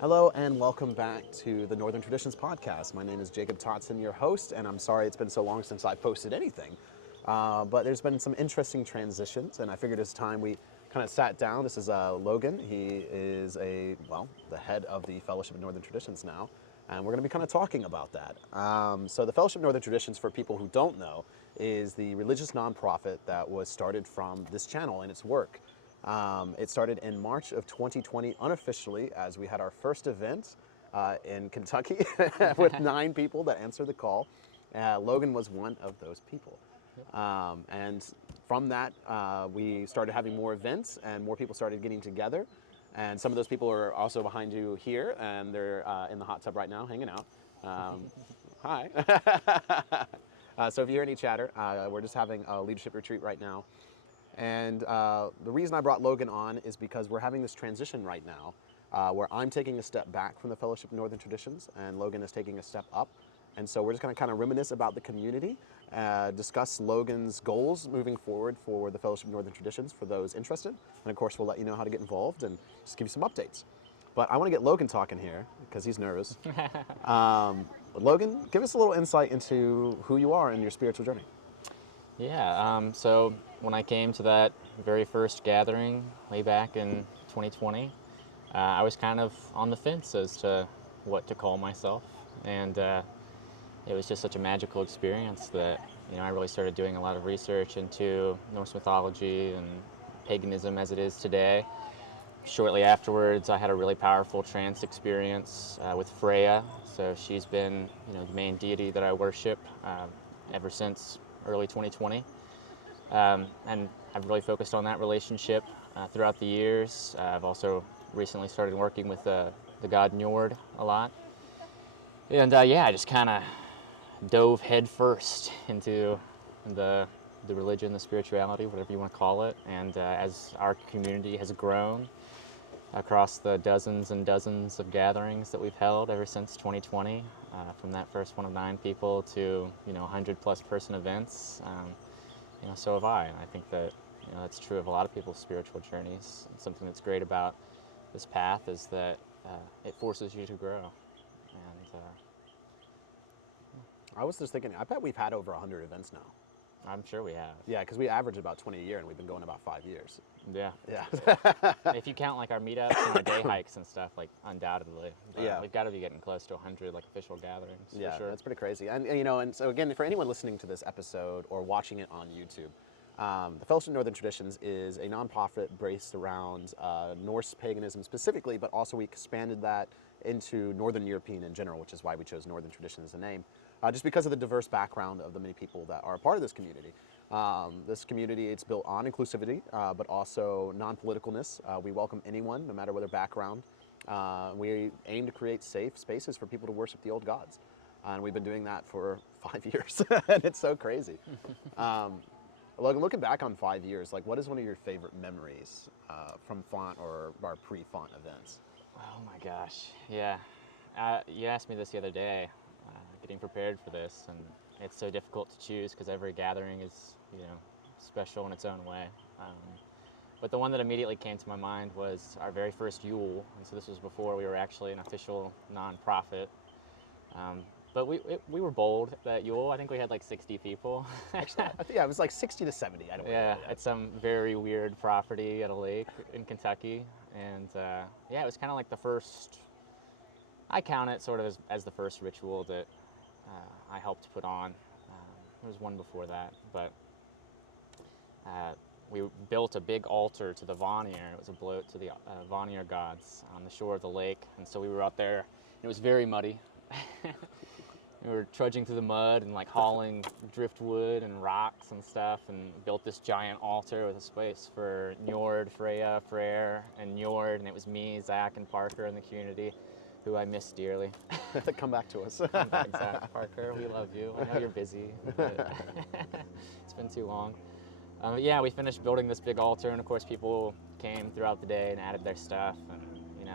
Hello and welcome back to the Northern Traditions podcast. My name is Jacob Toddson, your host, and I'm sorry it's been so long since I posted anything. But there's been some interesting transitions, and I figured it's time we kind of sat down. This is Logan. He is the head of the Fellowship of Northern Traditions now, and we're going to be kind of talking about that. So the Fellowship of Northern Traditions, for people who don't know, is the religious nonprofit that was started from this channel and its work. It started in March of 2020 unofficially as we had our first event in Kentucky with 9 people that answered the call. Logan was one of those people. And from that, we started having more events and more people started getting together. And some of those people are also behind you here, and they're in the hot tub right now hanging out. Hi. So if you hear any chatter, we're just having a leadership retreat right now. And the reason I brought Logan on is because we're having this transition right now where I'm taking a step back from the Fellowship of Northern Traditions and Logan is taking a step up. And so we're just going to kind of reminisce about the community, discuss Logan's goals moving forward for the Fellowship of Northern Traditions for those interested. And of course, we'll let you know how to get involved and just give you some updates. But I want to get Logan talking here because he's nervous. Logan, give us a little insight into who you are and your spiritual journey. Yeah, so when I came to that very first gathering way back in 2020, I was kind of on the fence as to what to call myself. And it was just such a magical experience that, I really started doing a lot of research into Norse mythology and paganism as it is today. Shortly afterwards, I had a really powerful trance experience with Freya. So she's been, the main deity that I worship ever since early 2020. And I've really focused on that relationship throughout the years. I've also recently started working with the god Njord a lot. And I just kind of dove headfirst into the religion, the spirituality, whatever you want to call it. And as our community has grown across the dozens and dozens of gatherings that we've held ever since 2020, from that first one of 9 people to 100+ person events, so have I. And I think that that's true of a lot of people's spiritual journeys. And something that's great about this path is that it forces you to grow. And I was just thinking, I bet we've had over 100 events now. I'm sure we have. Yeah, because we average about 20 a year and we've been going about 5 years. Yeah. Yeah. If you count like our meetups and our day hikes and stuff, like undoubtedly. Yeah. We've got to be getting close to 100 like official gatherings. Yeah, for sure. that's pretty crazy. And so again, for anyone listening to this episode or watching it on YouTube, the Fellowship of Northern Traditions is a nonprofit based around Norse paganism specifically, but also we expanded that into Northern European in general, which is why we chose Northern Tradition as a name, just because of the diverse background of the many people that are a part of this community. This community, it's built on inclusivity, but also non-politicalness. We welcome anyone, no matter what their background. We aim to create safe spaces for people to worship the old gods. And we've been doing that for 5 years, and it's so crazy. Logan, looking back on 5 years, like what is one of your favorite memories from Font or our pre-Font events? Oh my gosh, yeah. You asked me this the other day, getting prepared for this, and it's so difficult to choose because every gathering is, special in its own way. But the one that immediately came to my mind was our very first Yule, and so this was before we were actually an official nonprofit. But we were bold at that Yule. I think we had like 60 people. Yeah, it was like 60 to 70. I don't know. Yeah, at some very weird property at a lake in Kentucky. And it was kind of like the first, I count it sort of as the first ritual that I helped put on. There was one before that, but we built a big altar to the Vanir. It was a bloat to the Vanir gods on the shore of the lake. And so we were out there, and it was very muddy. We were trudging through the mud and like hauling driftwood and rocks and stuff, and built this giant altar with a space for Njord, Freya, Freyr, and Njord. And it was me, Zach, and Parker in the community, who I miss dearly. Come back to us. Come back, Zach, Parker. We love you. I know you're busy, but it's been too long. We finished building this big altar, and of course people came throughout the day and added their stuff. And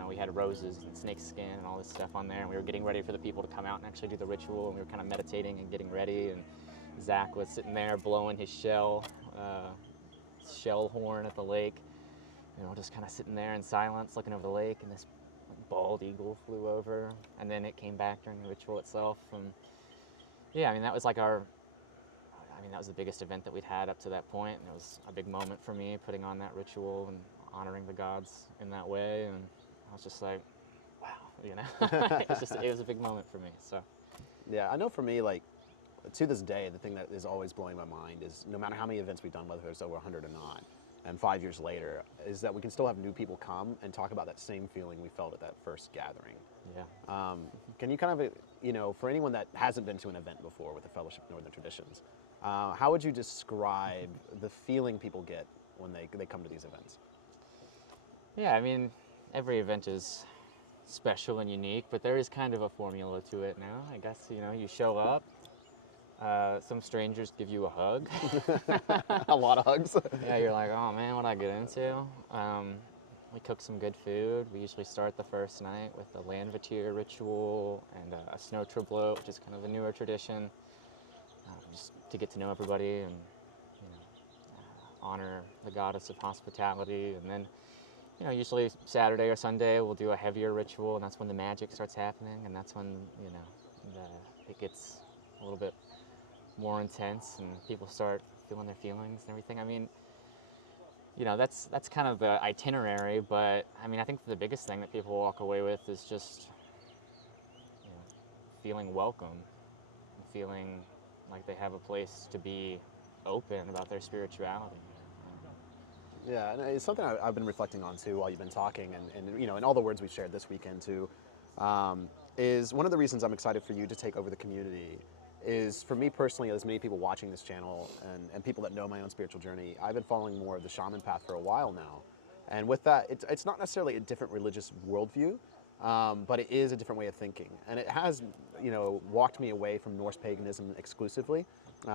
we had roses and snake skin and all this stuff on there, and we were getting ready for the people to come out and actually do the ritual, and we were kind of meditating and getting ready, and Zach was sitting there blowing his shell horn at the lake, just kind of sitting there in silence looking over the lake, and this bald eagle flew over, and then it came back during the ritual itself. And yeah, I mean, that was like that was the biggest event that we'd had up to that point, and it was a big moment for me putting on that ritual and honoring the gods in that way. And I was just like, wow, it was a big moment for me. So Yeah, I know for me, like, to this day, the thing that is always blowing my mind is no matter how many events we've done, whether there's over 100 or not, and 5 years later, is that we can still have new people come and talk about that same feeling we felt at that first gathering. yeah. Can you kind of, for anyone that hasn't been to an event before with the Fellowship of Northern Traditions, how would you describe the feeling people get when they come to these events? Yeah, I mean, every event is special and unique, but there is kind of a formula to it now. I guess, you show up, some strangers give you a hug. A lot of hugs. Yeah, you're like, oh man, what'd I get into? We cook some good food. We usually start the first night with a Landvatir ritual and a snow tribloat, which is kind of a newer tradition, just to get to know everybody and honor the goddess of hospitality. And then usually Saturday or Sunday we'll do a heavier ritual, and that's when the magic starts happening, and that's when it gets a little bit more intense and people start feeling their feelings and everything. I mean, that's kind of the itinerary, but I mean, I think the biggest thing that people walk away with is just feeling welcome, and feeling like they have a place to be open about their spirituality. Yeah, and it's something I've been reflecting on too while you've been talking, and in all the words we've shared this weekend too, is one of the reasons I'm excited for you to take over the community is, for me personally, as many people watching this channel and people that know my own spiritual journey, I've been following more of the shaman path for a while now. And with that, it's not necessarily a different religious worldview, but it is a different way of thinking. And it has, walked me away from Norse paganism exclusively,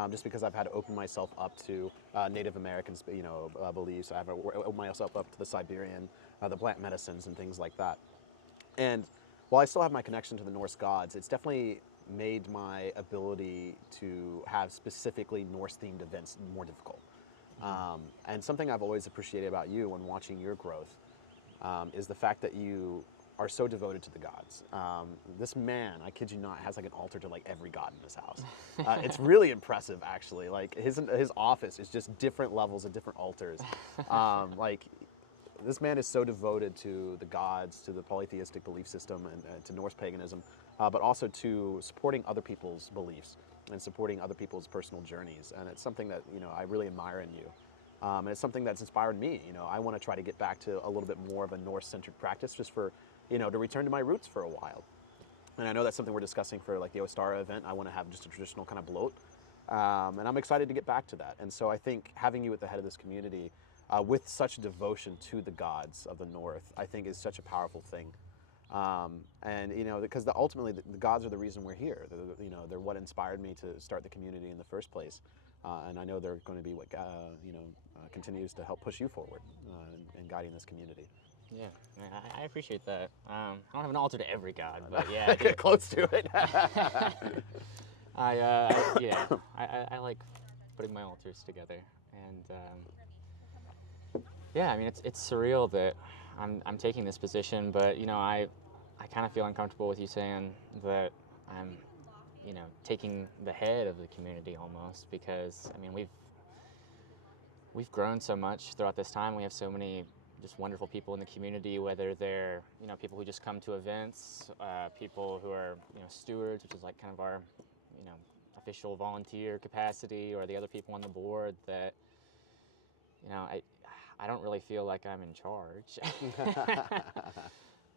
just because I've had to open myself up to Native American, beliefs. I've opened myself up to the Siberian, the plant medicines and things like that. And while I still have my connection to the Norse gods, it's definitely made my ability to have specifically Norse-themed events more difficult. And something I've always appreciated about you when watching your growth is the fact that you are so devoted to the gods. This man, I kid you not, has like an altar to like every god in his house. It's really impressive, actually. Like his office is just different levels of different altars. Like, this man is so devoted to the gods, to the polytheistic belief system, and to Norse paganism, but also to supporting other people's beliefs and supporting other people's personal journeys. And it's something that I really admire in you. And it's something that's inspired me. I want to try to get back to a little bit more of a Norse-centered practice, just for to return to my roots for a while. And I know that's something we're discussing for like the Ostara event. I want to have just a traditional kind of bloat. And I'm excited to get back to that. And so I think having you at the head of this community with such devotion to the gods of the North, I think is such a powerful thing. And because ultimately the gods are the reason we're here. They're what inspired me to start the community in the first place. And I know they're going to be what continues to help push you forward in guiding this community. Yeah, I appreciate that. I don't have an altar to every god, but yeah, Get close to it. I like putting my altars together, and yeah, I mean it's surreal that I'm taking this position, but I kind of feel uncomfortable with you saying that I'm taking the head of the community almost, because I mean we've grown so much throughout this time. We have so many just wonderful people in the community, whether they're people who just come to events, people who are stewards, which is like kind of our official volunteer capacity, or the other people on the board that I don't really feel like I'm in charge.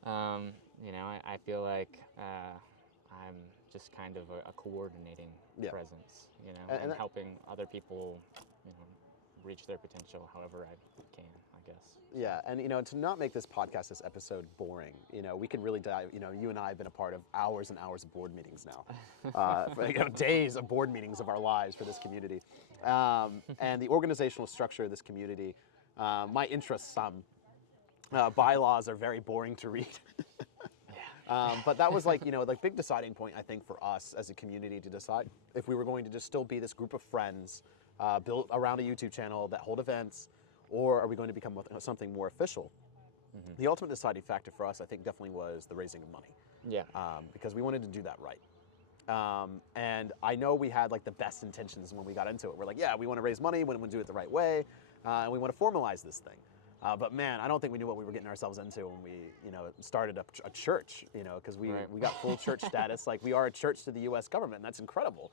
I feel like I'm just kind of a coordinating presence, and helping other people reach their potential however I can, I guess. Yeah, and to not make this podcast, this episode, boring, we could really dive. You and I have been a part of hours and hours of board meetings now, days of board meetings of our lives for this community, and the organizational structure of this community. My interests, some bylaws are very boring to read. But that was like big deciding point, I think, for us as a community to decide if we were going to just still be this group of friends built around a YouTube channel that hold events, or are we going to become something more official? The ultimate deciding factor for us, I think, definitely was the raising of money. Yeah. Because we wanted to do that right. And I know we had like the best intentions when we got into it. We're like, yeah, we want to raise money, we want to do it the right way, and we want to formalize this thing. But man, I don't think we knew what we were getting ourselves into when we, started a church, because we got full church status. Like, we are a church to the U.S. government, and that's incredible.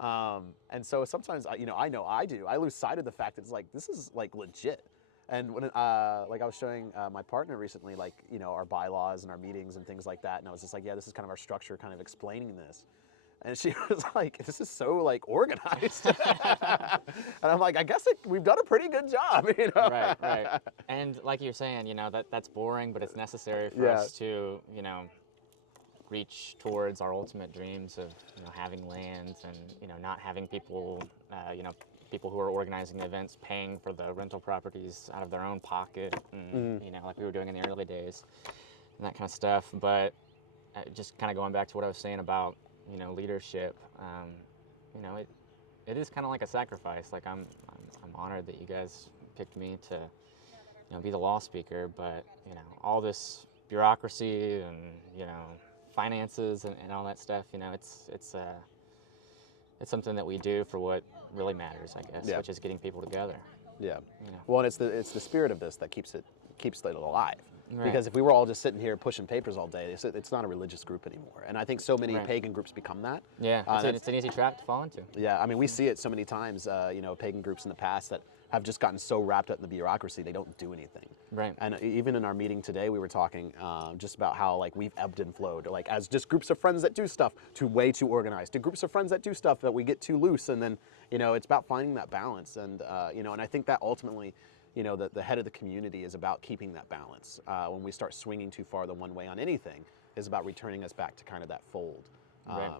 And so sometimes, I know I lose sight of the fact that it's like, this is like legit. And when, like I was showing my partner recently, like, our bylaws and our meetings and things like that. And I was just like, yeah, this is kind of our structure, kind of explaining this. And she was like, this is so like organized. And I'm like, I guess we've done a pretty good job, Right. And like you're saying, that's boring, but it's necessary for us to, reach towards our ultimate dreams of, having lands and, not having people, people who are organizing the events paying for the rental properties out of their own pocket, and, like we were doing in the early days and that kind of stuff. But just kind of going back to what I was saying about, leadership, it is kind of like a sacrifice. Like I'm honored that you guys picked me to, be the law speaker, but, all this bureaucracy and, finances and all that stuff, it's something that we do for what really matters, I guess, which is getting people together. Yeah. Well, and it's the spirit of this that keeps it alive. Right. Because if we were all just sitting here pushing papers all day, it's not a religious group anymore. And I think so many pagan groups become that. Yeah, it's an easy trap to fall into. Yeah, I mean, we see it so many times, pagan groups in the past that have just gotten so wrapped up in the bureaucracy, they don't do anything. Right. And even in our meeting today, we were talking just about how like we've ebbed and flowed, like as just groups of friends that do stuff to way too organized, to groups of friends that do stuff that we get too loose. And then, it's about finding that balance. And, and I think that ultimately, the head of the community is about keeping that balance. When we start swinging too far the one way on anything, is about returning us back to kind of that fold. Right.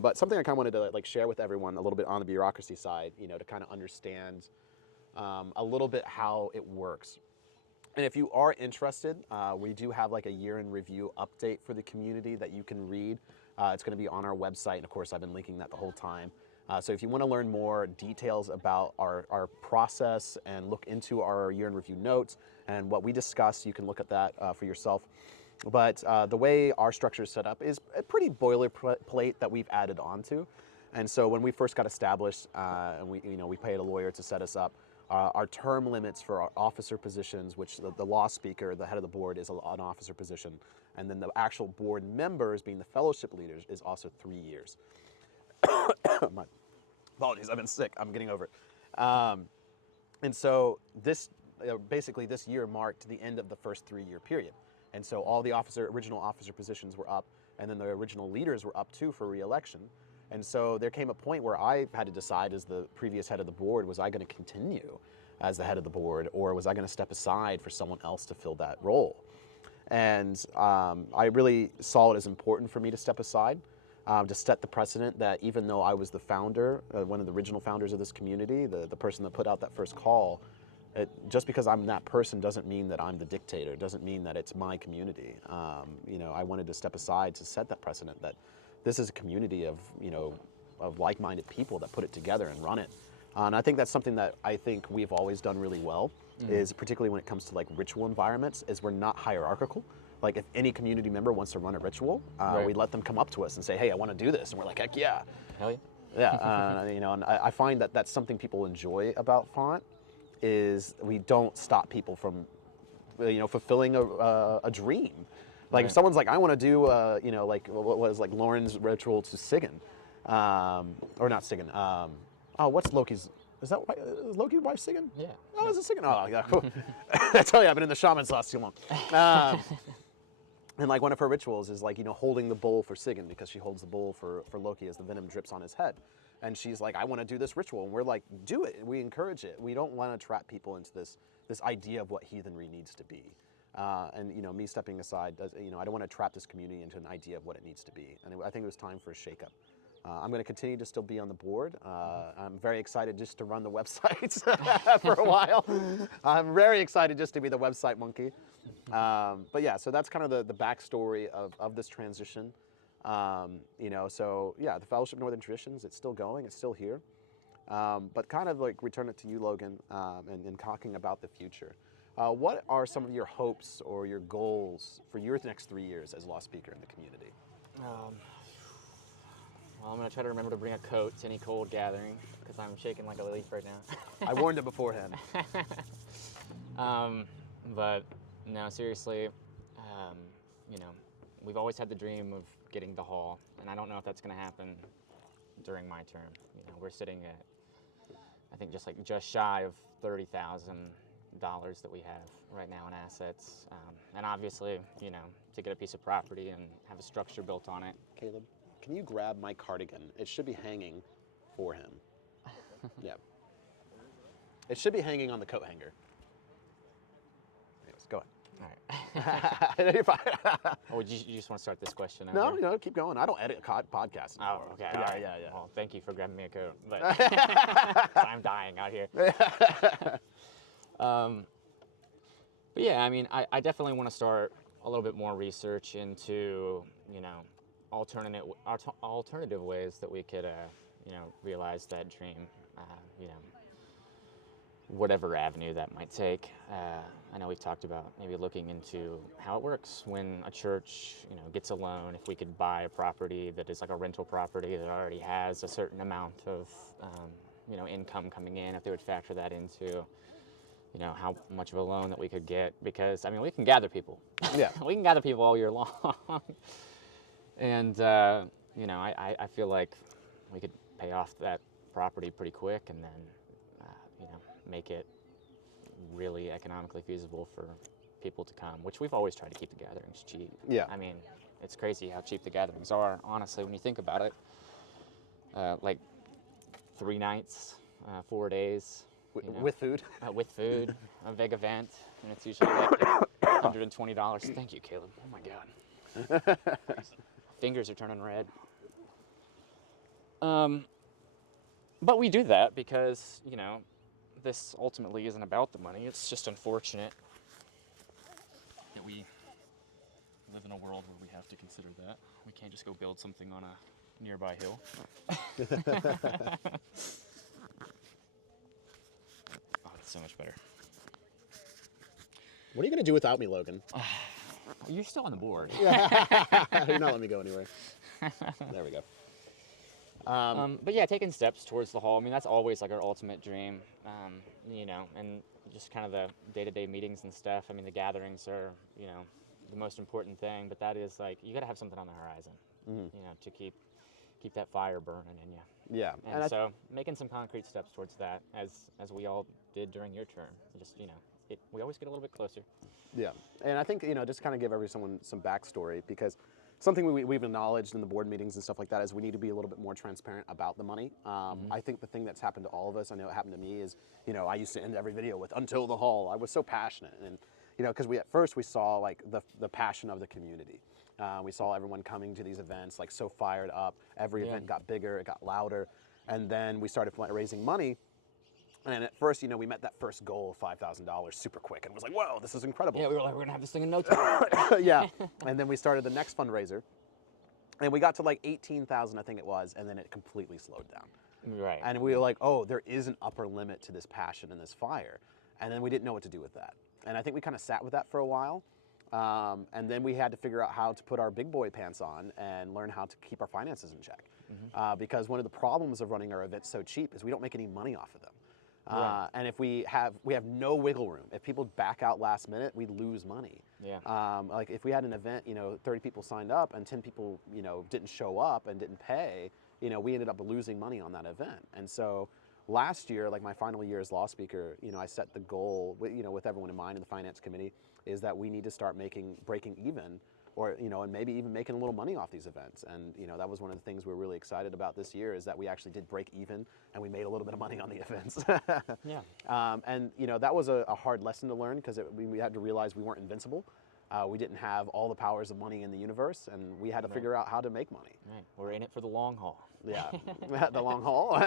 But something I kind of wanted to like share with everyone a little bit on the bureaucracy side, to kind of understand a little bit how it works. And if you are interested, we do have like a year in review update for the community that you can read. It's going to be on our website, and of course I've been linking that the whole time. So if you want to learn more details about our process and look into our year in review notes and what we discuss, you can look at that for yourself. But the way our structure is set up is a pretty boilerplate that we've added onto. And so when we first got established, and we paid a lawyer to set us up, our term limits for our officer positions, which the law speaker, the head of the board, is an officer position, and then the actual board members, being the fellowship leaders, is also 3 years. My apologies, I've been sick. I'm getting over it. And so this, basically this year marked the end of the first 3-year period. And so all the original officer positions were up, and then the original leaders were up too for re-election. And so there came a point where I had to decide, as the previous head of the board, was I going to continue as the head of the board, or was I going to step aside for someone else to fill that role? And I really saw it as important for me to step aside. To set the precedent that even though I was the founder, one of the original founders of this community, the person that put out that first call, just because I'm that person doesn't mean that I'm the dictator, doesn't mean that it's my community. I wanted to step aside to set that precedent that this is a community of like-minded people that put it together and run it. And I think that's something that I think we've always done really well, is particularly when it comes to like ritual environments, is we're not hierarchical. Like if any community member wants to run a ritual, we let them come up to us and say, hey, I want to do this. And we're like, heck yeah. Hell yeah. Yeah, and I find that that's something people enjoy about Font, is we don't stop people from, fulfilling a dream. Like if someone's like, I want to do, like what was like Lauren's ritual to Sigyn, or not Sigyn. What's Loki's? Is Loki's wife Sigyn? Yeah. Oh, is it Sigyn? Oh, yeah, cool. I tell you, I've been in the shaman's last too long. And like one of her rituals is like, holding the bowl for Sigyn, because she holds the bowl for Loki as the venom drips on his head. And she's like, I want to do this ritual. And we're like, do it. We encourage it. We don't want to trap people into this idea of what heathenry needs to be. And me stepping aside, I don't want to trap this community into an idea of what it needs to be. And I think it was time for a shakeup. I'm going to continue to still be on the board. I'm very excited just to run the website for a while. I'm very excited just to be the website monkey. But yeah, so that's kind of the backstory of this transition. So yeah, the Fellowship Northern Traditions, it's still going, it's still here. But kind of like return it to you, Logan, and talking about the future. What are some of your hopes or your goals for your next 3 years as law speaker in the community? Well, I'm going to try to remember to bring a coat to any cold gathering because I'm shaking like a leaf right now. I warned him beforehand. But no, seriously, you know, we've always had the dream of getting the hall, and I don't know if that's going to happen during my term. You know, we're sitting at, I think, just shy of $30,000 that we have right now in assets, and obviously, you know, to get a piece of property and have a structure built on it. Caleb, can you grab my cardigan? It should be hanging for him. Yeah. It should be hanging on the coat hanger. Anyways, go ahead. All right. No, you're fine. Oh, you just want to start this question? No, over? no, keep going. I don't edit podcasts anymore. Oh, okay. Yeah, All right. yeah. Well, thank you for grabbing me a coat, but I'm dying out here. But yeah, I mean, I definitely want to start a little bit more research into, you know, alternative ways that we could, you know, realize that dream, you know, whatever avenue that might take. I know we've talked about maybe looking into how it works when a church, you know, gets a loan. If we could buy a property that is like a rental property that already has a certain amount of, you know, income coming in, if they would factor that into, you know, how much of a loan that we could get. Because, I mean, we can gather people. Yeah. We can gather people all year long. And, you know, I feel like we could pay off that property pretty quick and then, you know, make it really economically feasible for people to come, which we've always tried to keep the gatherings cheap. Yeah. I mean, it's crazy how cheap the gatherings are, honestly, when you think about it. Like 3 nights, 4 days. You know, With food? with food, a big event, and it's usually like $120. Thank you, Caleb. Oh my God. Fingers are turning red. But we do that because, you know, this ultimately isn't about the money. It's just unfortunate that we live in a world where we have to consider that. We can't just go build something on a nearby hill. Oh, it's so much better. What are you going to do without me, Logan? You're still on the board. You're not letting me go anywhere. There we go. But yeah, taking steps towards the hall. I mean, that's always like our ultimate dream, you know, and just kind of the day-to-day meetings and stuff. I mean, the gatherings are, you know, the most important thing, but that is like, you got to have something on the horizon, you know, to keep that fire burning in you. Yeah. And so making some concrete steps towards that, as we all did during your term, just, you know, we always get a little bit closer. Yeah. And I think, you know, just kind of give everyone some backstory, because something we've acknowledged in the board meetings and stuff like that is we need to be a little bit more transparent about the money. I think the thing that's happened to all of us, I know it happened to me, is, you know, I used to end every video with "until the hall." I was so passionate, and, you know, because at first we saw like the passion of the community. We saw everyone coming to these events like so fired up. Every event got bigger, it got louder, and then we started raising money. And at first, you know, we met that first goal of $5,000 super quick, and was like, "Whoa, this is incredible!" Yeah, we were like, we're gonna have this thing in no time. Yeah. And then we started the next fundraiser, and we got to like 18,000, I think it was, and then it completely slowed down. Right. And we were like, "Oh, there is an upper limit to this passion and this fire," and then we didn't know what to do with that. And I think we kind of sat with that for a while, and then we had to figure out how to put our big boy pants on and learn how to keep our finances in check, because one of the problems of running our events so cheap is we don't make any money off of them. Right. And if we have no wiggle room. If people back out last minute, we lose money. Yeah. Like if we had an event, you know, 30 people signed up and 10 people, you know, didn't show up and didn't pay, you know, we ended up losing money on that event. And so last year, like my final year as law speaker, you know, I set the goal, you know, with everyone in mind in the finance committee, is that we need to start breaking even, or, you know, and maybe even making a little money off these events. And, you know, that was one of the things we're really excited about this year, is that we actually did break even and we made a little bit of money on the events. Yeah. And, you know, that was a hard lesson to learn, because we had to realize we weren't invincible. We didn't have all the powers of money in the universe, and we had to figure out how to make money. Right. We're in it for the long haul. Yeah, the long haul.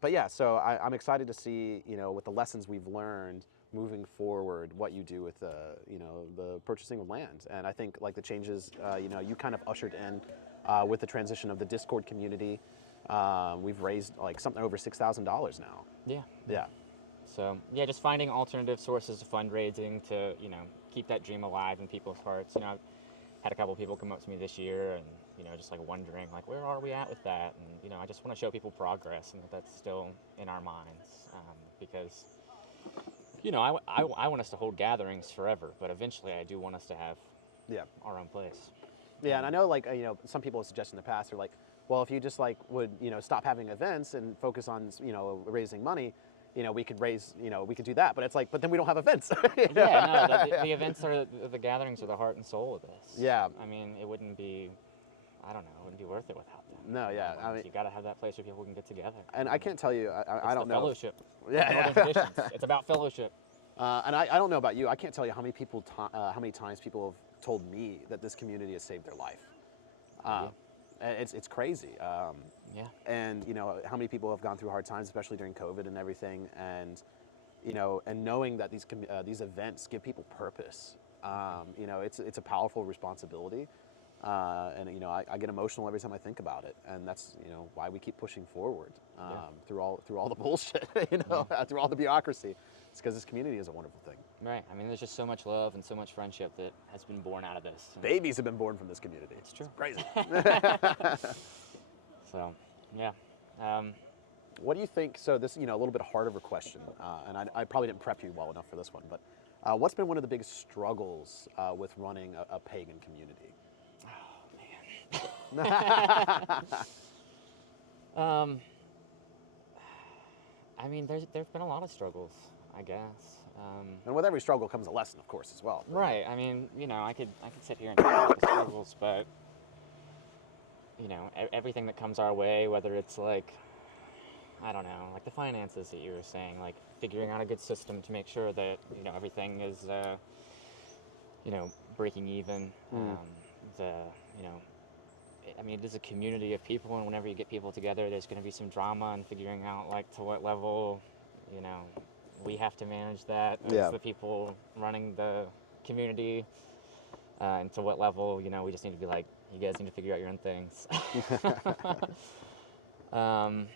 But yeah, so I'm excited to see, you know, with the lessons we've learned moving forward, what you do with you know, the purchasing of land. And I think like the changes, you know, you kind of ushered in with the transition of the Discord community. We've raised like something over $6,000 now. Yeah. Yeah. So yeah, just finding alternative sources of fundraising to, keep that dream alive in people's hearts. I've had a couple people come up to me this year and, just like wondering like, where are we at with that? And, I just want to show people progress and that that's still in our minds, because, I want us to hold gatherings forever, but eventually I do want us to have Yeah. our own place. Yeah, and I know, like, some people have suggested in the past are like, well, if you just like would, stop having events and focus on, raising money, we could raise, we could do that. But it's like, but then we don't have events. Yeah, no, the events are, the gatherings are the heart and soul of this. Yeah. I mean, it wouldn't be, I don't know, it wouldn't be worth it without them. No, yeah. I mean, you got to have that place where people can get together. And I can't tell you, I don't know. Fellowship. Yeah. Northern traditions. It's about fellowship. And I don't know about you. I can't tell you how many people, how many times people have told me that this community has saved their life. It's crazy. Yeah. And how many people have gone through hard times, especially during COVID and everything, and and knowing that these events give people purpose. It's a powerful responsibility. And I get emotional every time I think about it, and that's why we keep pushing forward through all the bullshit, through all the bureaucracy. It's because this community is a wonderful thing. Right. I mean, there's just so much love and so much friendship that has been born out of this. Babies have been born from this community. It's true. It's crazy. So, yeah. What do you think? So this, a little bit harder of a question, and I probably didn't prep you well enough for this one, but what's been one of the biggest struggles with running a pagan community? Oh man. I mean, there's been a lot of struggles, I guess. And with every struggle comes a lesson, of course, as well. Right. I mean, I could sit here and talk about the struggles, but everything that comes our way, whether it's like, I don't know, like the finances that you were saying, like figuring out a good system to make sure that everything is breaking even. I mean, it is a community of people, and whenever you get people together, there's going to be some drama and figuring out like to what level, we have to manage that as the people running the community, and to what level, we just need to be like, you guys need to figure out your own things. And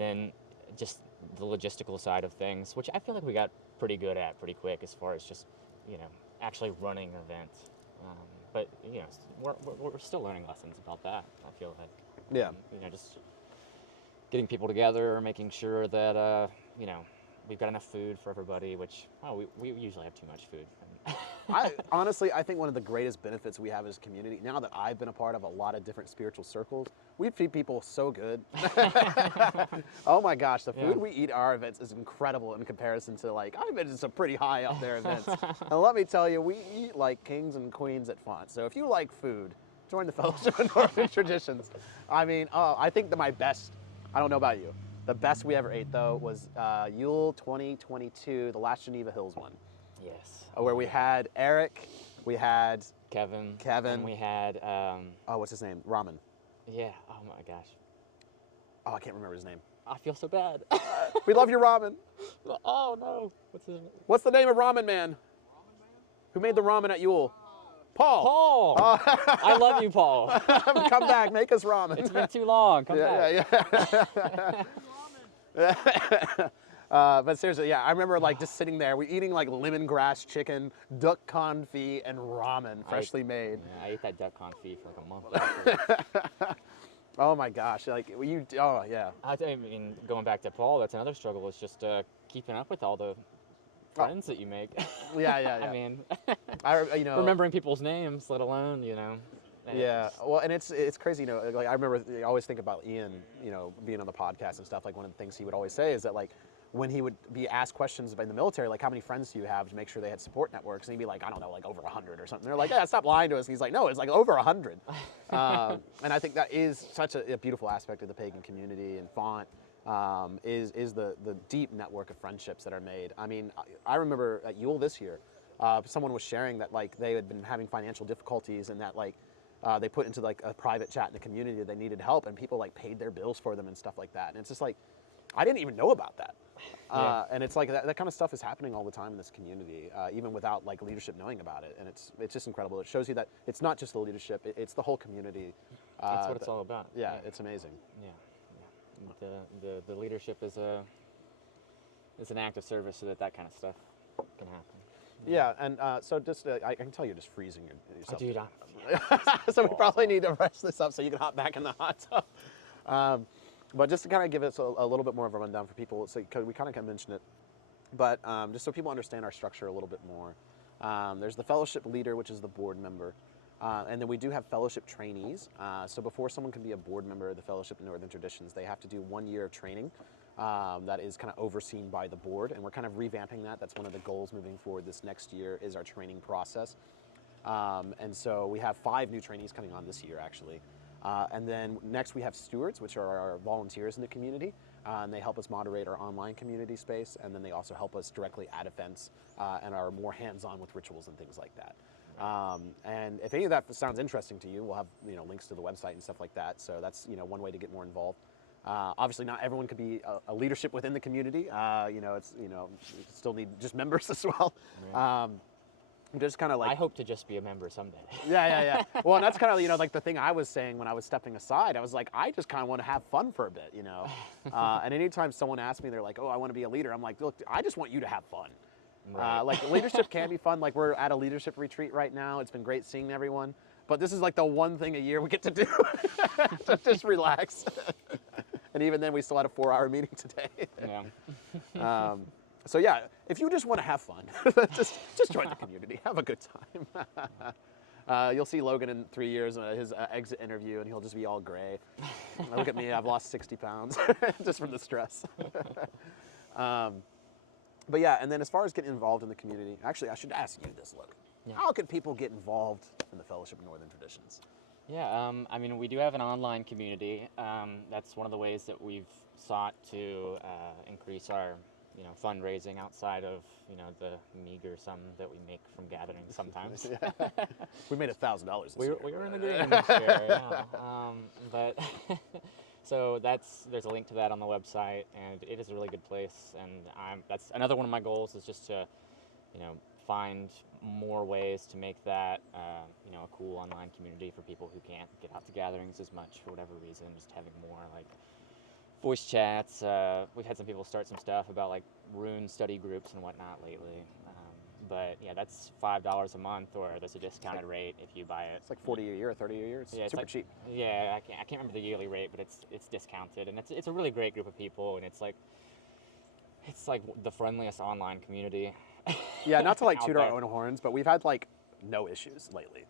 then just the logistical side of things, which I feel like we got pretty good at pretty quick as far as just, actually running an event. But, we're still learning lessons about that, I feel like. Yeah. Just getting people together, making sure that, we've got enough food for everybody, which, we usually have too much food. Honestly, I think one of the greatest benefits we have as a community, now that I've been a part of a lot of different spiritual circles, we feed people so good. Oh my gosh, the food we eat at our events is incredible in comparison to, like, I've been to some pretty high up there events. And let me tell you, we eat like kings and queens at Fondest. So if you like food, join the Fellowship of Northern Traditions. I mean, I think that my best, I don't know about you, the best we ever ate though was Yule 2022, the last Geneva Hills one. Yes. Where we had Eric, we had Kevin, and we had what's his name? Ramen. Yeah. Oh my gosh. Oh, I can't remember his name. I feel so bad. We love your ramen. Oh no. What's his name? What's the name of Ramen Man? Who made the ramen at Yule? Paul. Paul. I love you, Paul. Come back, make us ramen. It's been too long. Come back. Yeah. But seriously, I remember like just sitting there, we eating like lemongrass chicken, duck confit, and ramen, freshly made. Yeah, I ate that duck confit for like a month. Oh my gosh, like oh yeah. I mean, going back to Paul, that's another struggle. Is just keeping up with all the friends that you make. Yeah. I mean, remembering remembering people's names, let alone Yeah, well, and it's crazy, like I remember, I always think about Ian, being on the podcast and stuff, like one of the things he would always say is that like, when he would be asked questions in the military, like how many friends do you have, to make sure they had support networks, and he'd be like, I don't know, like over 100 or something. They're like, yeah, stop lying to us. And he's like, no, it's like over 100. And I think that is such a beautiful aspect of the pagan community, and Font is the deep network of friendships that are made. I mean, I remember at Yule this year, someone was sharing that like they had been having financial difficulties, and that like they put into like a private chat in the community that they needed help, and people like paid their bills for them and stuff like that. And it's just like, I didn't even know about that. And it's like that kind of stuff is happening all the time in this community, even without like leadership knowing about it. And it's just incredible. It shows you that it's not just the leadership; it's the whole community. That's what it's all about. Yeah, it's amazing. Yeah. The leadership is it's an act of service so that that kind of stuff can happen. Yeah, and so just I can tell you're just freezing yourself. Dude, So we probably need to rush this up so you can hop back in the hot tub. But just to kind of give us a little bit more of a rundown for people, so 'cause we kind of mentioned it, but just so people understand our structure a little bit more. There's the fellowship leader, which is the board member. And then we do have fellowship trainees. So before someone can be a board member of the Fellowship of Northern Traditions, they have to do 1 year of training that is kind of overseen by the board. And we're kind of revamping that. That's one of the goals moving forward this next year is our training process. And so we have 5 new trainees coming on this year, actually. And then next we have stewards, which are our volunteers in the community. And they help us moderate our online community space. And then they also help us directly at events and are more hands-on with rituals and things like that. And if any of that sounds interesting to you, we'll have links to the website and stuff like that. So that's one way to get more involved. Obviously, not everyone could be a leadership within the community. It's you still need just members as well. Yeah. Just kind of like I hope to just be a member someday. yeah. Well, and that's kind of like the thing I was saying when I was stepping aside. I was like, I just kind of want to have fun for a bit, And anytime someone asks me, they're like, "Oh, I want to be a leader." I'm like, "Look, I just want you to have fun." Right. Like leadership can be fun. Like we're at a leadership retreat right now. It's been great seeing everyone. But this is like the one thing a year we get to do to just relax. And even then, we still had a 4-hour meeting today. Yeah. So yeah, if you just want to have fun, just join the community. Have a good time. You'll see Logan in 3 years, his exit interview, and he'll just be all gray. Look at me, I've lost 60 pounds just from the stress. But yeah, and then as far as getting involved in the community, actually, I should ask you this, Logan. Yeah. How can people get involved in the Fellowship of Northern Traditions? Yeah, I mean, we do have an online community. That's one of the ways that we've sought to increase our, fundraising outside of, the meager sum that we make from gatherings sometimes. We made $1,000 this year. We were in the green this year, yeah. But so there's a link to that on the website, and it is a really good place. And that's another one of my goals is just to, find more ways to make that, a cool online community for people who can't get out to gatherings as much for whatever reason. Just having more like voice chats. We've had some people start some stuff about like rune study groups and whatnot lately. But yeah, that's $5 a month, or there's a discounted rate if you buy it. It's like 40 a year, 30 a year. It's super cheap. Yeah, I can't remember the yearly rate, but it's discounted, and it's a really great group of people, and it's like the friendliest online community. Yeah, not to like out toot there. our own horns, but we've had like no issues lately.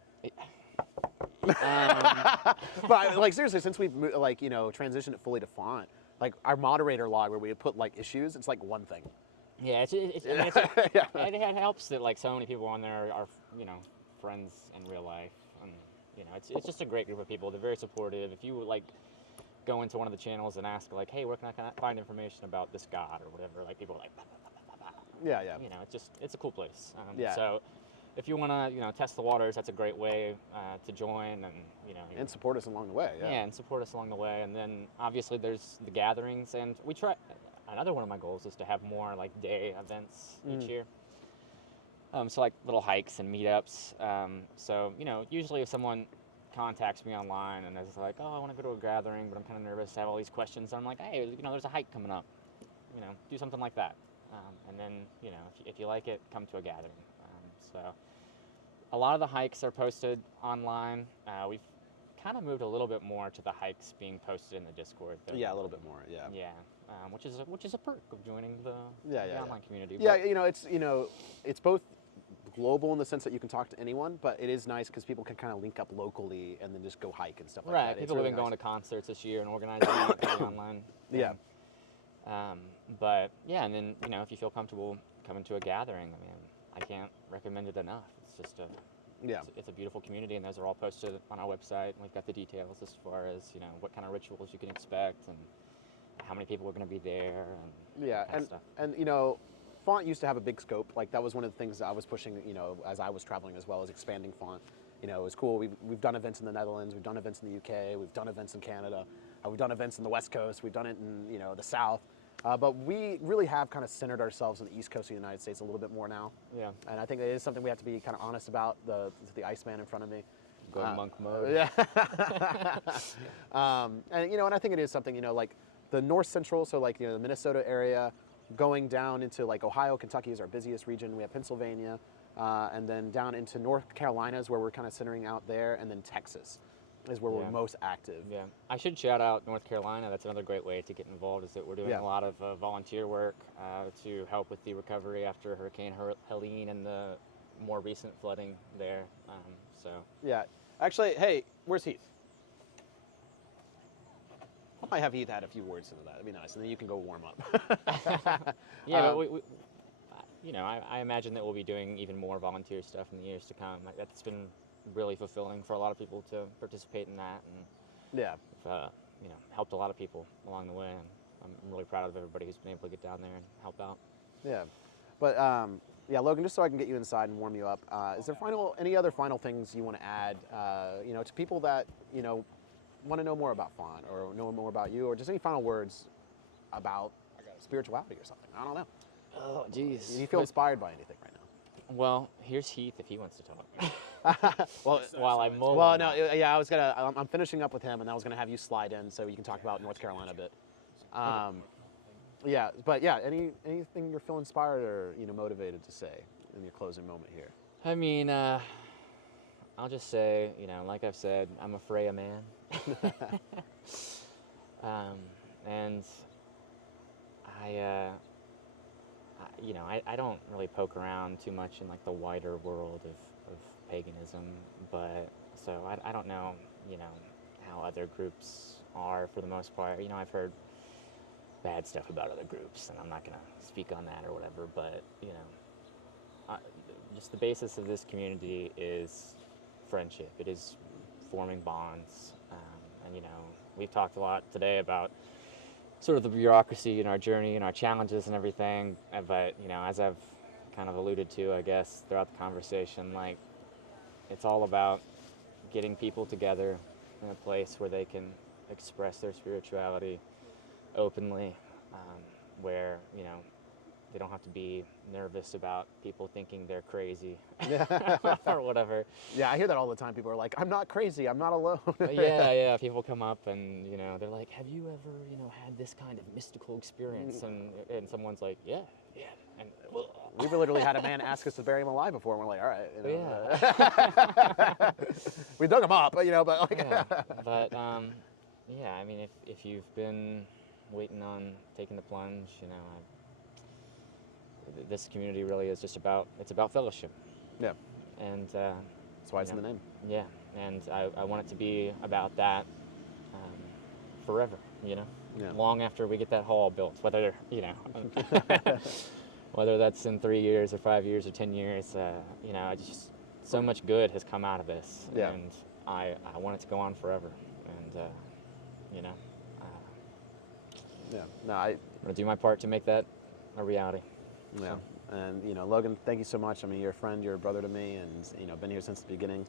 But like seriously, since we've transitioned it fully to font, like our moderator log where we would put like issues, it's like one thing. Yeah, Yeah. It helps that like so many people on there are friends in real life, and it's just a great group of people. They're very supportive. If you like go into one of the channels and ask like, hey, where can I find information about this god or whatever, like people are like, Yeah. it's a cool place. Yeah. So if you want to test the waters, that's a great way to join, And support us along the way. Yeah. and support us along the way. And then obviously there's the gatherings, and we try. Another one of my goals is to have more like day events each year. So like little hikes and meetups. So usually if someone contacts me online and is like, oh, I want to go to a gathering, but I'm kind of nervous, I have all these questions. I'm like, hey, there's a hike coming up. Do something like that. And then if you like it, come to a gathering. So a lot of the hikes are posted online. We've kind of moved a little bit more to the hikes being posted in the Discord. Yeah, a little bit more. Yeah. Yeah. Which is a perk of joining the online community. Yeah, it's both global in the sense that you can talk to anyone, but it is nice because people can kind of link up locally and then just go hike and stuff like that. Right, people have been going to concerts this year and organizing it online. Yeah. But yeah, and then if you feel comfortable coming to a gathering, I mean, I can't recommend it enough. It's just it's a beautiful community, and those are all posted on our website. And we've got the details as far as what kind of rituals you can expect and how many people are going to be there. And yeah, kind of stuff. and font used to have a big scope. Like that was one of the things I was pushing, as I was traveling as well, as expanding font. It was cool. We've done events in the Netherlands, we've done events in the UK, we've done events in Canada, we've done events in the West Coast, we've done it in the South. But we really have kind of centered ourselves in the East Coast of the United States a little bit more now. Yeah. And I think it is something we have to be kind of honest about. The Iceman in front of me. Go monk mode. Yeah. And I think it is something like the North Central, so like the Minnesota area, going down into like Ohio, Kentucky is our busiest region. We have Pennsylvania, and then down into North Carolina is where we're kind of centering out there, and then Texas is where we're most active. Yeah, I should shout out North Carolina. That's another great way to get involved. Is that we're doing a lot of volunteer work to help with the recovery after Hurricane Helene and the more recent flooding there. Yeah, actually, hey, where's Heath? I might have Heath add a few words into that. That'd be nice, and then you can go warm up. Yeah, but we I imagine that we'll be doing even more volunteer stuff in the years to come. That's been really fulfilling for a lot of people to participate in that, and helped a lot of people along the way. And I'm really proud of everybody who's been able to get down there and help out. Yeah, but Logan, just so I can get you inside and warm you up, is there any other final things you want to add, to people that want to know more about Fond or know more about you, or just any final words about spirituality or something? I don't know. Oh, geez. Do you feel inspired by anything right now? Well, here's Heath if he wants to talk. While I mull. Well, no, yeah, I'm finishing up with him, and I was gonna have you slide in so you can talk about North Carolina a bit. Anything you feel inspired or motivated to say in your closing moment here? I mean, I'll just say, like I've said, I'm a Freya man, and I don't really poke around too much in like the wider world of paganism, but so I don't know, how other groups are for the most part. I've heard bad stuff about other groups, and I'm not going to speak on that or whatever, but, just the basis of this community is friendship. It is forming bonds, and, we've talked a lot today about sort of the bureaucracy in our journey and our challenges and everything, but as I've kind of alluded to, I guess, throughout the conversation, like, it's all about getting people together in a place where they can express their spirituality openly, where they don't have to be nervous about people thinking they're crazy or whatever. Yeah, I hear that all the time. People are like, I'm not crazy, I'm not alone. Yeah, people come up and they're like, have you ever had this kind of mystical experience? And someone's like, yeah, and we've literally had a man ask us to bury him alive before, and we're like, all right, we dug him up, but I mean, if you've been waiting on taking the plunge, this community really is just about fellowship. Yeah. And that's why it's in the name. Yeah, and I want it to be about that forever, long after we get that hall built, whether whether that's in 3 years or 5 years or 10 years, just so much good has come out of this, and I want it to go on forever, and I'm gonna do my part to make that a reality. Yeah, and Logan, thank you so much. I mean, you're a friend, you're a brother to me, and been here since the beginning,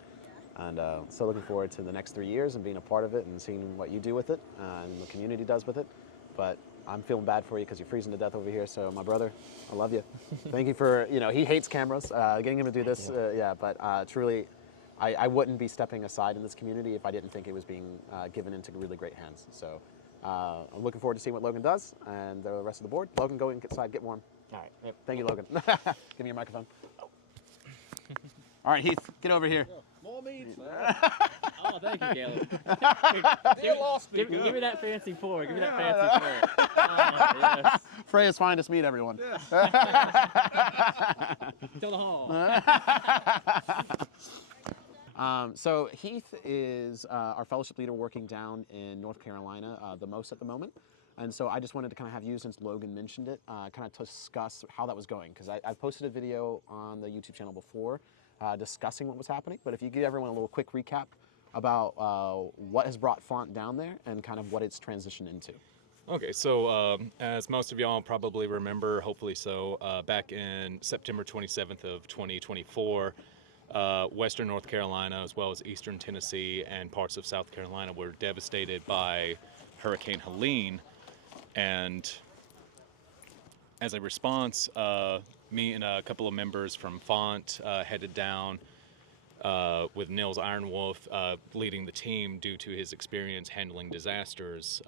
and so looking forward to the next 3 years and being a part of it and seeing what you do with it and the community does with it. But I'm feeling bad for you because you're freezing to death over here. So my brother, I love you. Thank you for he hates cameras. Getting him to do this, but truly, I wouldn't be stepping aside in this community if I didn't think it was being given into really great hands. So I'm looking forward to seeing what Logan does and the rest of the board. Logan, go inside, get warm. All right. Yep. Thank you, Logan. Give me your microphone. Oh. All right, Heath, get over here. Yeah, more meat. Oh, thank you, Caleb. Give me that fancy pour. Give me that fancy pour. Oh, yes. Freya's finest meat, everyone. Yeah. Till the hall. So Heath is our fellowship leader working down in North Carolina the most at the moment. And so I just wanted to kind of have you, since Logan mentioned it, kind of discuss how that was going. Because I posted a video on the YouTube channel before discussing what was happening. But if you give everyone a little quick recap about what has brought Fond down there and kind of what it's transitioned into. Okay, so as most of y'all probably remember, hopefully so, back in September 27th of 2024, Western North Carolina as well as Eastern Tennessee and parts of South Carolina were devastated by Hurricane Helene. And as a response, me and a couple of members from Font headed down with Nils Ironwolf leading the team due to his experience handling disasters,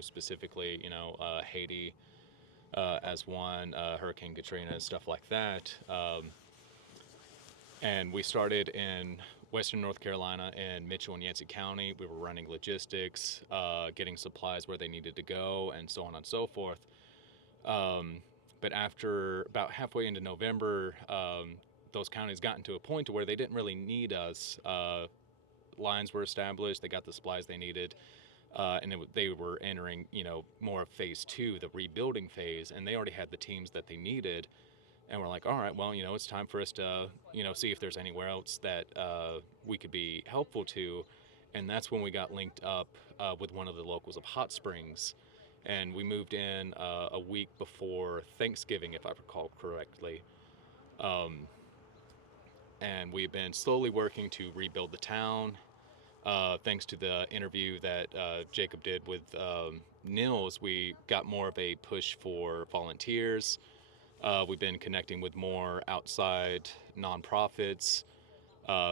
specifically, Haiti, as one, Hurricane Katrina, stuff like that. And we started in Western North Carolina and Mitchell and Yancey County. We were running logistics, getting supplies where they needed to go, and so on and so forth. But after about halfway into November, those counties gotten to a point to where they didn't really need us. Lines were established, they got the supplies they needed, and they were entering, more of phase 2, the rebuilding phase, and they already had the teams that they needed. And we're like, all right, well, it's time for us to, see if there's anywhere else that we could be helpful to. And that's when we got linked up with one of the locals of Hot Springs. And we moved in a week before Thanksgiving, if I recall correctly. And we've been slowly working to rebuild the town. Thanks to the interview that Jacob did with Nils, we got more of a push for volunteers. We've been connecting with more outside nonprofits.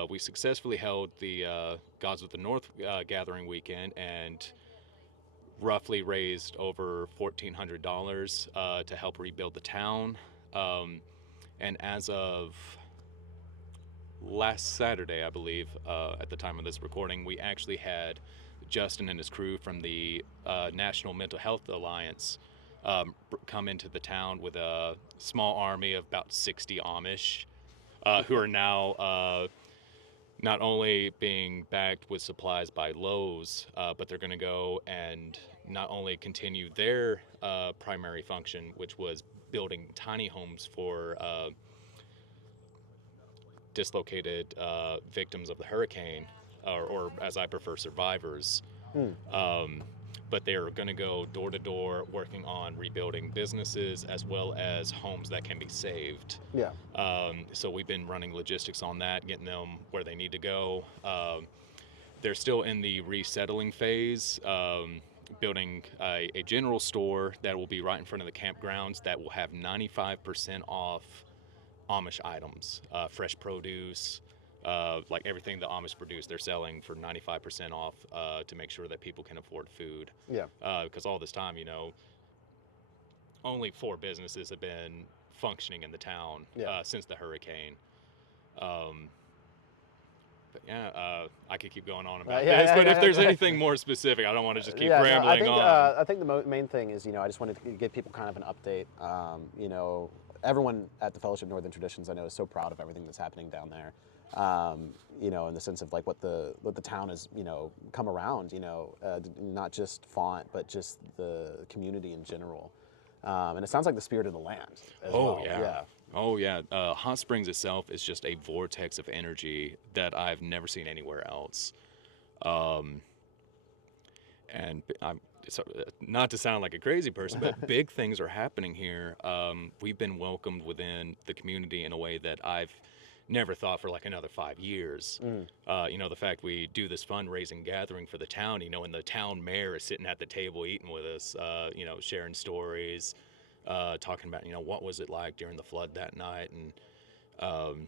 We successfully held the Gods of the North gathering weekend and roughly raised over $1,400 to help rebuild the town. And as of last Saturday, I believe, at the time of this recording, we actually had Justin and his crew from the National Mental Health Alliance come into the town with a small army of about 60 Amish who are now not only being backed with supplies by Lowe's, but they're going to go and not only continue their primary function, which was building tiny homes for dislocated victims of the hurricane, or as I prefer, survivors. But they're going to go door to door working on rebuilding businesses as well as homes that can be saved. Yeah. So we've been running logistics on that, getting them where they need to go. They're still in the resettling phase, building a general store that will be right in front of the campgrounds that will have 95% off Amish items, fresh produce, like everything the Amish produce, they're selling for 95% off to make sure that people can afford food. Yeah. Because all this time, only 4 businesses have been functioning in the town since the hurricane. But I could keep going on about this, but if there's anything more specific, I don't want to just keep rambling on. I think the main thing is, I just wanted to give people kind of an update. Everyone at the Fellowship Northern Traditions, I know, is so proud of everything that's happening down there. In the sense of like what the town has, come around, not just Font, but just the community in general. And it sounds like the spirit of the land as well. Yeah. Oh, yeah. Hot Springs itself is just a vortex of energy that I've never seen anywhere else. And not to sound like a crazy person, but big things are happening here. We've been welcomed within the community in a way that I've never thought for like another 5 years. The fact we do this fundraising gathering for the town, and the town mayor is sitting at the table eating with us, sharing stories, talking about, what was it like during the flood that night. And,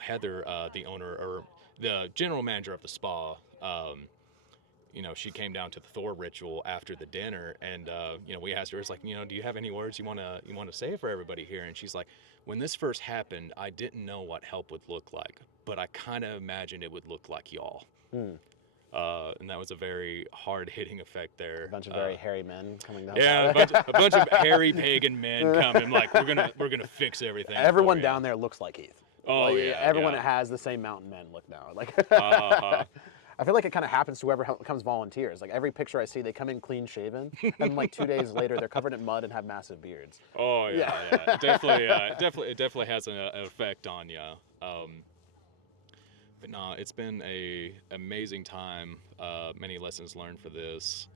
Heather, the owner or the general manager of the spa, she came down to the Thor ritual after the dinner, and we asked her, it's like, do you have any words you want to say for everybody here? And she's like, when this first happened, I didn't know what help would look like, but I kind of imagined it would look like y'all. And that was a very hard-hitting effect there. A bunch of very hairy men coming down. Yeah, a bunch of hairy pagan men coming, like, we're gonna fix everything. Everyone down there looks like Heath. Oh, like, yeah. Everyone has the same mountain men look now. Like, I feel like it kind of happens to whoever comes volunteers. Like every picture I see, they come in clean shaven, and like 2 days later, they're covered in mud and have massive beards. Oh yeah. It definitely has an effect on you. But no, it's been a amazing time. Many lessons learned for this,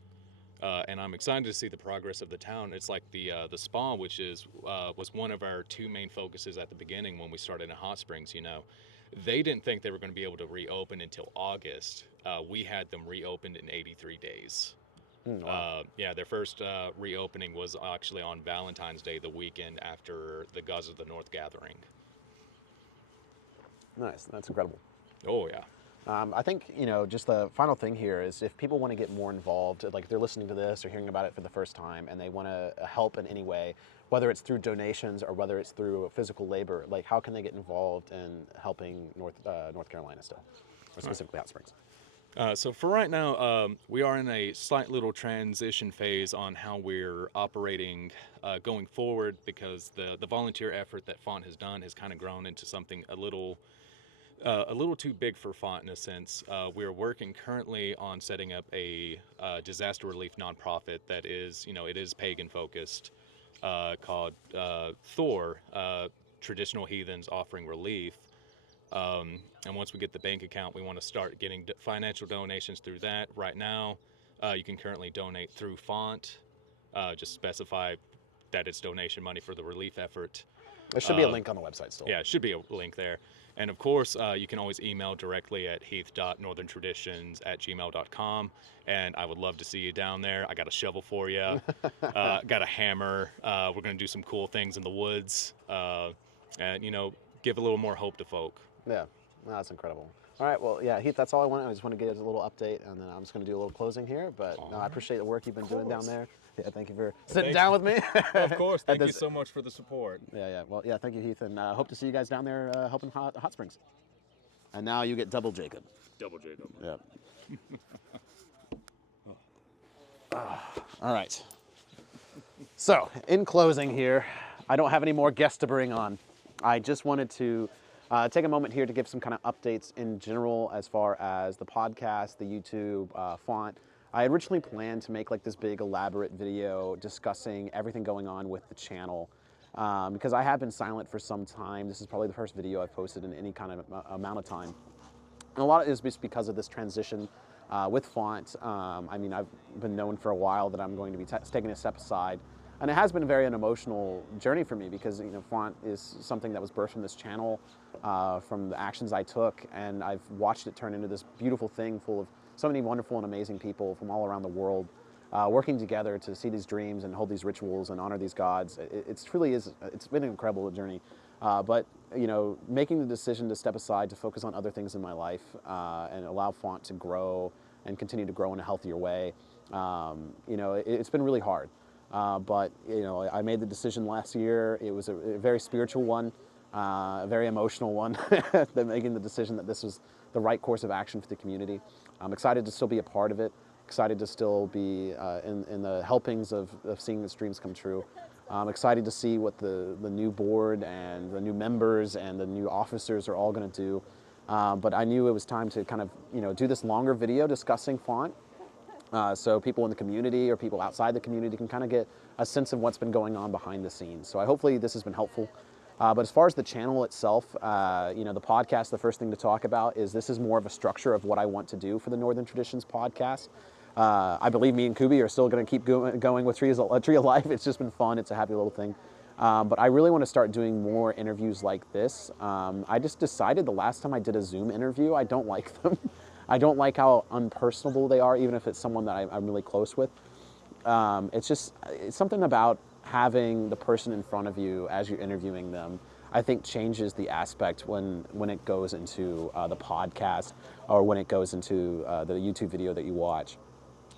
and I'm excited to see the progress of the town. It's like the spa, which was one of our 2 main focuses at the beginning when we started in Hot Springs. They didn't think they were going to be able to reopen until August. We had them reopened in 83 days. Wow. Their first reopening was actually on Valentine's Day, the weekend after the Gods of the North gathering. Nice. That's incredible. Oh, yeah. I think, just the final thing here is if people want to get more involved, like if they're listening to this or hearing about it for the first time and they want to help in any way, whether it's through donations or whether it's through physical labor, like how can they get involved in helping North Carolina still, or specifically Hot Springs? So for right now, we are in a slight little transition phase on how we're operating going forward, because the volunteer effort that Font has done has kind of grown into something a little too big for Font in a sense. We're working currently on setting up a disaster relief nonprofit that is, it is pagan focused, called Thor, Traditional Heathens Offering Relief. And once we get the bank account, we want to start getting financial donations through that. Right now, you can currently donate through Font. Just specify that it's donation money for the relief effort. There should be a link on the website still. Yeah, it should be a link there. And of course, you can always email directly at heath.northerntraditions@gmail.com. And I would love to see you down there. I got a shovel for you. Got a hammer. We're going to do some cool things in the woods. And, give a little more hope to folk. Yeah, no, that's incredible. All right, well, yeah, Heath, that's all I wanted. I just want to get a little update, and then I'm just going to do a little closing here. But no, I appreciate the work you've been doing down there. Yeah, thank you for sitting down with me. Of course, thank you so much for the support. Yeah. Well, yeah, thank you, Heath, and hope to see you guys down there helping Hot Springs. And now you get double Jacob. Double Jacob. Yeah. All right. So, in closing here, I don't have any more guests to bring on. I just wanted to take a moment here to give some kind of updates in general as far as the podcast, the YouTube, Font. I originally planned to make like this big elaborate video discussing everything going on with the channel because I have been silent for some time. This is probably the first video I've posted in any kind of amount of time. And a lot of it is just because of this transition with Font. I mean, I've been known for a while that I'm going to be taking a step aside. And it has been a very emotional journey for me because, Font is something that was birthed from this channel, from the actions I took, and I've watched it turn into this beautiful thing full of so many wonderful and amazing people from all around the world working together to see these dreams and hold these rituals and honor these gods. It's been an incredible journey. But, making the decision to step aside to focus on other things in my life and allow Font to grow and continue to grow in a healthier way, it's been really hard. But I made the decision last year. It was a very spiritual one, a very emotional one, making the decision that this was the right course of action for the community. I'm excited to still be a part of it, excited to still be in the helpings of seeing the dreams come true. I'm excited to see what the new board and the new members and the new officers are all going to do. But I knew it was time to kind of do this longer video discussing Font. So people in the community or people outside the community can kind of get a sense of what's been going on behind the scenes. So hopefully this has been helpful. But as far as the channel itself, the podcast, the first thing to talk about is this is more of a structure of what I want to do for the Northern Traditions podcast. I believe me and Kubi are still going to keep going with Tree of Life. It's just been fun. It's a happy little thing. But I really want to start doing more interviews like this. I just decided the last time I did a Zoom interview, I don't like them. I don't like how unpersonable they are, even if it's someone that I'm really close with. It's something about having the person in front of you as you're interviewing them, I think changes the aspect when it goes into the podcast or when it goes into the YouTube video that you watch.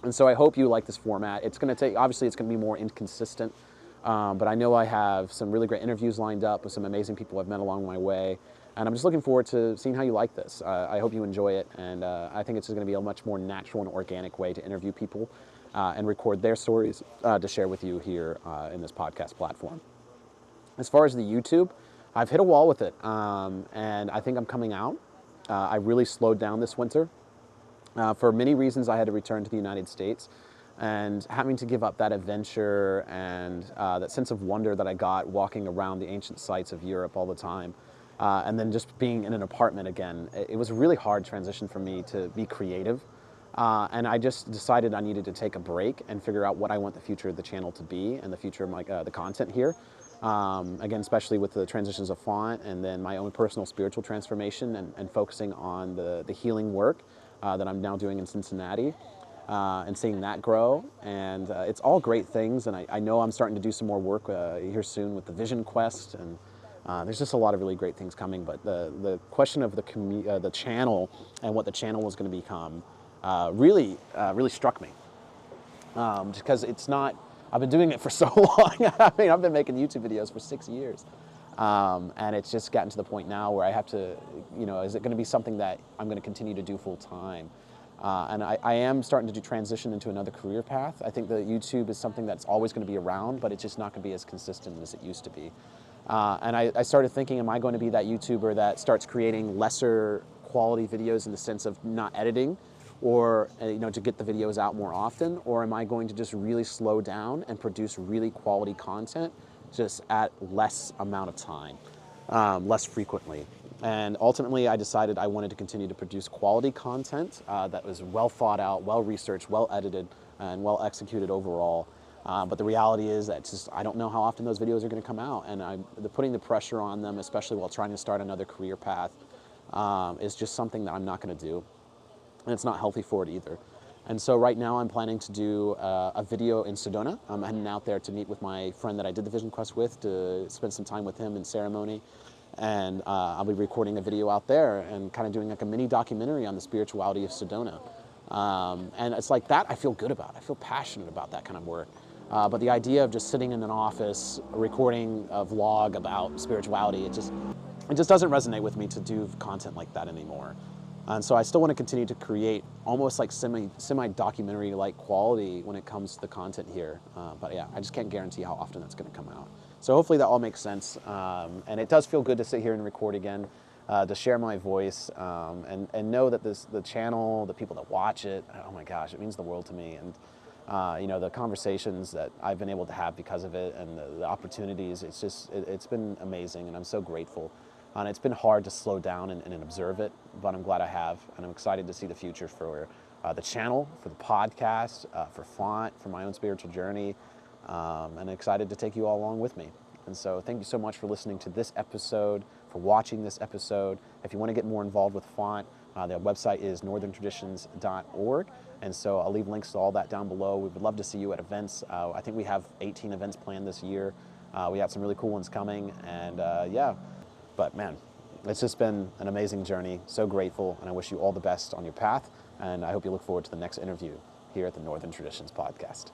And so I hope you like this format. It's going to obviously it's going to be more inconsistent, but I know I have some really great interviews lined up with some amazing people I've met along my way. And I'm just looking forward to seeing how you like this. I hope you enjoy it, and I think it's just going to be a much more natural and organic way to interview people and record their stories to share with you here in this podcast platform. As far as the YouTube, I've hit a wall with it, and I think I'm coming out. I really slowed down this winter. For many reasons, I had to return to the United States, and having to give up that adventure and that sense of wonder that I got walking around the ancient sites of Europe all the time. And then just being in an apartment again, it was a really hard transition for me to be creative. And I just decided I needed to take a break and figure out what I want the future of the channel to be and the future of the content here. Again, especially with the transitions of Font and then my own personal spiritual transformation and focusing on the healing work that I'm now doing in Cincinnati and seeing that grow. And it's all great things. And I know I'm starting to do some more work here soon with the Vision Quest and There's just a lot of really great things coming, but the question of the channel and what the channel was going to become really struck me. Because it's not, I've been doing it for so long. I mean, I've been making YouTube videos for 6 years. And it's just gotten to the point now where I have to, is it going to be something that I'm going to continue to do full time? And I am starting to transition into another career path. I think that YouTube is something that's always going to be around, but it's just not going to be as consistent as it used to be. And I started thinking, am I going to be that YouTuber that starts creating lesser quality videos in the sense of not editing, or to get the videos out more often, or am I going to just really slow down and produce really quality content just at less amount of time, less frequently? And ultimately, I decided I wanted to continue to produce quality content that was well thought out, well researched, well edited, and well executed overall. But the reality is that I don't know how often those videos are going to come out, and putting the pressure on them, especially while trying to start another career path, is just something that I'm not going to do, and it's not healthy for it either. And so right now I'm planning to do a video in Sedona. I'm heading out there to meet with my friend that I did the Vision Quest with, to spend some time with him in ceremony, and I'll be recording a video out there and kind of doing like a mini documentary on the spirituality of Sedona. And it's like that I feel good about. I feel passionate about that kind of work. But the idea of just sitting in an office recording a vlog about spirituality, it just doesn't resonate with me to do content like that anymore. And so I still want to continue to create almost like semi-documentary like quality when it comes to the content here. But yeah, I just can't guarantee how often that's going to come out. So hopefully that all makes sense. And it does feel good to sit here and record again, to share my voice, and know that the channel, the people that watch it, oh my gosh, it means the world to me. And the conversations that I've been able to have because of it, and the opportunities, it's been amazing, and I'm so grateful. And it's been hard to slow down and observe it, but I'm glad I have, and I'm excited to see the future for the channel, for the podcast, for Font, for my own spiritual journey, and excited to take you all along with me. And so thank you so much for listening to this episode, for watching this episode. If you want to get more involved with Font, the website is northerntraditions.org, and so I'll leave links to all that down below. We would love to see you at events. I think we have 18 events planned this year. We have some really cool ones coming, and yeah. But man, it's just been an amazing journey. So grateful, and I wish you all the best on your path. And I hope you look forward to the next interview here at the Northern Traditions Podcast.